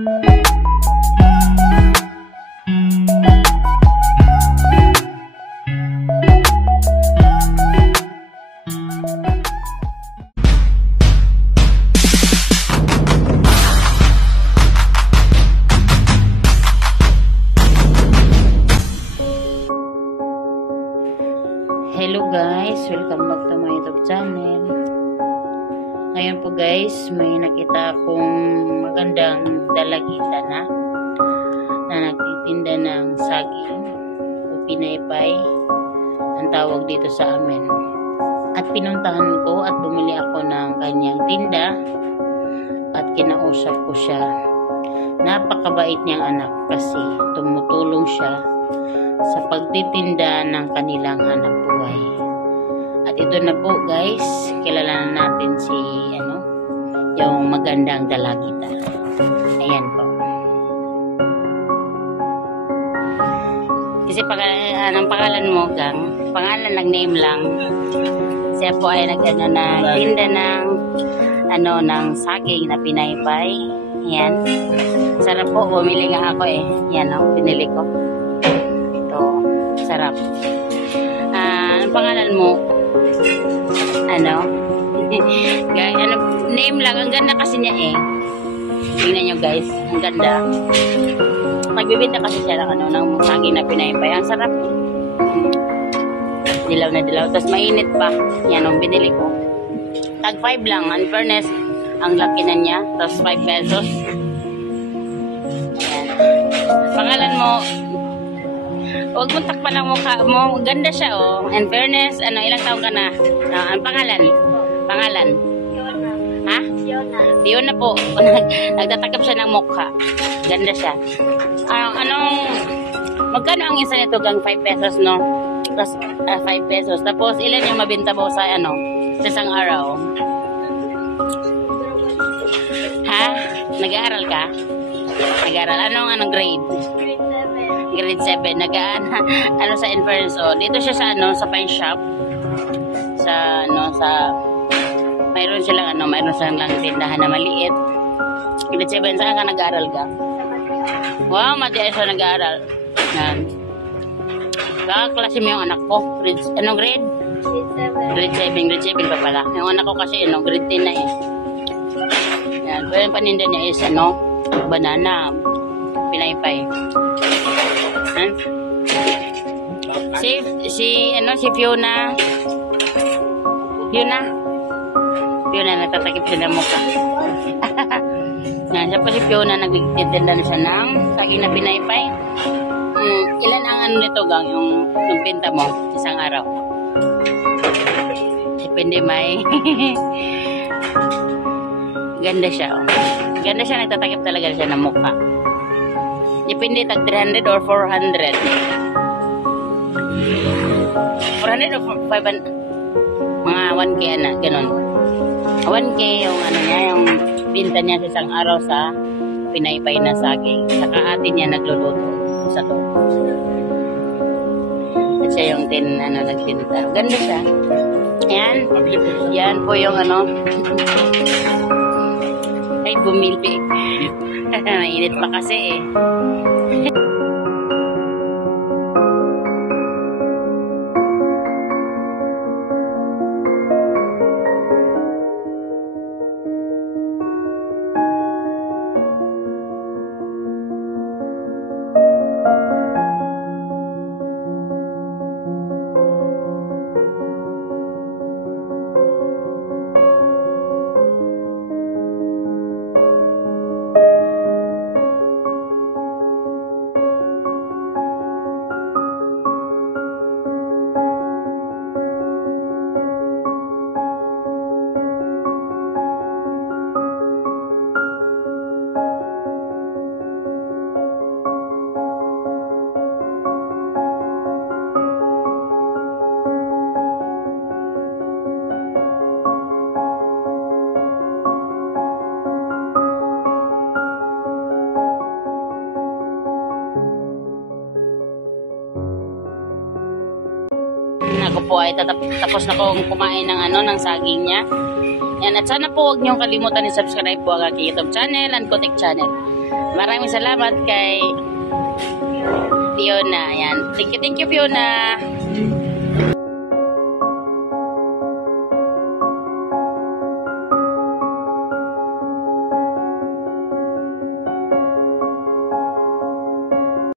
Hello guys, welcome back to my YouTube channel. Ngayon po guys, may nakita akong magandang dalagita na nagtitinda ng saging o pinaypay ang tawag dito sa amin. At pinuntahan ko at bumili ako ng kanyang tinda at kinausap ko siya. Napakabait niyang anak kasi tumutulong siya sa pagtitinda ng kanilang hanap buhay. At ito na po guys, kilalanan natin si yung magandang dalagita. Ayan po. Kasi anong pangalan mo, gang? Pangalan lang, name lang. Siya po ay nagtinda ng saging na pinaypay. Ayan. Sarap po, bumili nga ako eh. Ayan o, pinili ko. Sarap. Anong pangalan mo? Name lang. Ang ganda kasi niya eh. Tingnan nyo guys. Ang ganda. Nagbibinta kasi siya ng saging na pinaypay. Ang sarap eh. Dilaw na dilaw. Tapos mainit pa. Yan ang binili ko. Tag 5 lang. In fairness, ang laki na niya. Tapos 5 pesos. Yan. Pangalan mo, huwag mong takpan ang mukha mo. Ganda siya, oh. In fairness, ilang taon ka na? Ang pangalan? Pangalan? Fiona. Ha? Fiona. Fiona po. Nagtatakip siya ng mukha. Ganda siya. Magkano ang isa nito? Gang 5 pesos, no? Plus 5 pesos. Tapos, ilan yung mabinta mo sa, sa isang araw? Ha? Nag-aaral ka? Nag-aaral. Anong grade? Grade 7. Nag-aaral sa Inference. Dito siya sa pawn shop. Mayroon silang lang tindahan na maliit. Grade 7. Saan ka nag-aaral ka? Wow, matiay siya nag-aaral. Yan. Kaklase mo yung anak ko. Anong grade? Grade 7. Grade 7 pa pala. Yung anak ko kasi grade 10 na eh. Yan. Pero yung paninda niya is banana. Pinaypay. Si Fiona. Fiona, natatakip siya ng mukha. Yan, siya po si Fiona, nagtitinda na siya ng saging na pinaypay. Ilan ang nito, gang, yung pinta mo isang araw? Depende, may. Ganda siya, oh. Ganda siya, nagtatakip talaga siya ng mukha. Depende, tag 300 or 400. 400 or 500. Mga 1K na, ganun. 1K yung yung binta niya sa isang araw sa pinaypay na saging. Saka atin niya nagluluto sa to. At siya yung nagtinta. Ganda siya. Yan. Yan po yung ay, bumili. Mainit pa kasi eh. Ako po ay tapos na kong kumain ng ng saging niya. Yan, at sana po huwag niyong kalimutan i-subscribe po ang aking YouTube channel and Kotek channel. Maraming salamat kay Fiona. Yan. Thank you Fiona.